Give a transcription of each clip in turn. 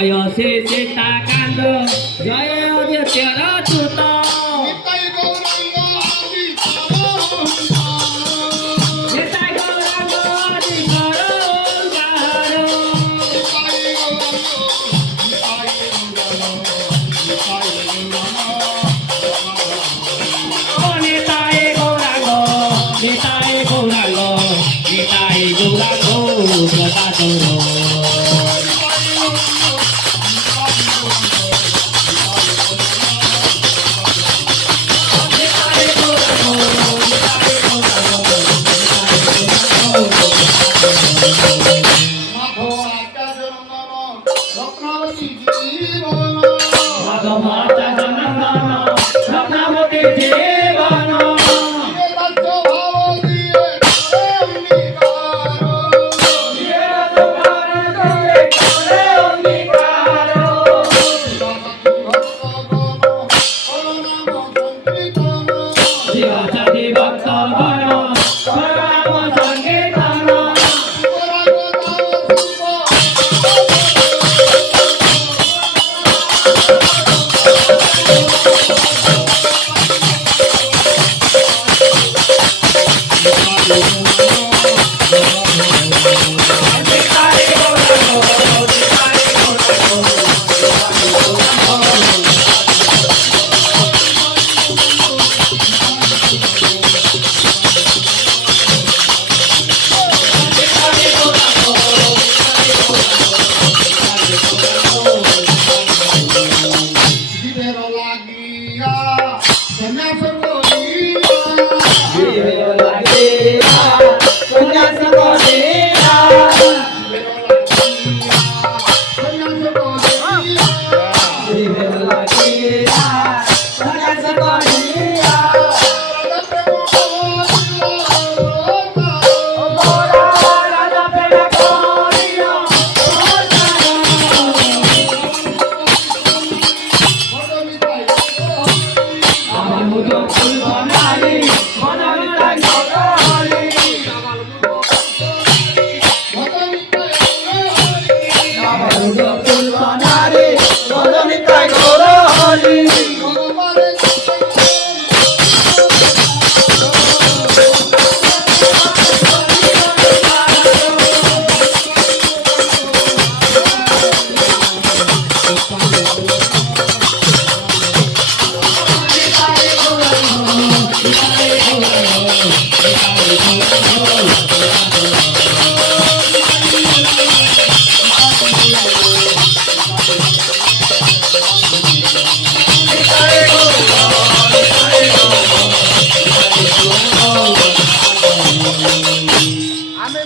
জয় সে সীতা কান্দ জয় অযোধ্যার দূত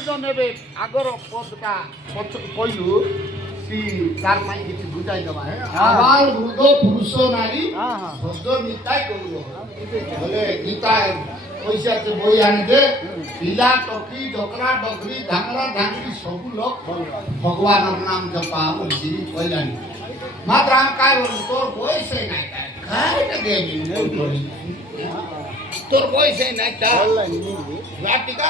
ନେବେ ଆଗର ପଦକା ପଛକୁ କହିଲୁ ସି ତାର ପାଇଁ କିଛି ବୁଝାଇ ଦେବା ଆବାଲ ବୃଦ୍ଧ ପୁରୁଷ ନାରୀ ଭଜ ନିତାଇ କହୁଲ ବୋଲେ ଗୀତା ପଇସା ସେ ବହି ଆଣିଦେ ପିଲା ଟକି ଡକରା ଡକରି ଧାଙ୍ଗରା ଧାଙ୍ଗରି ସବୁ ଲୋକ ଭଗବାନର ନାମ ଜପା ବୋଲି କହିଲାଣି ମାତ୍ର ଆମେ କାଇଁ ବୋଲୁ ତୋର ବୟସ ନାଇଁ କାଇଟା ଦେବି তোর বয়সে নাই তা রাতিকা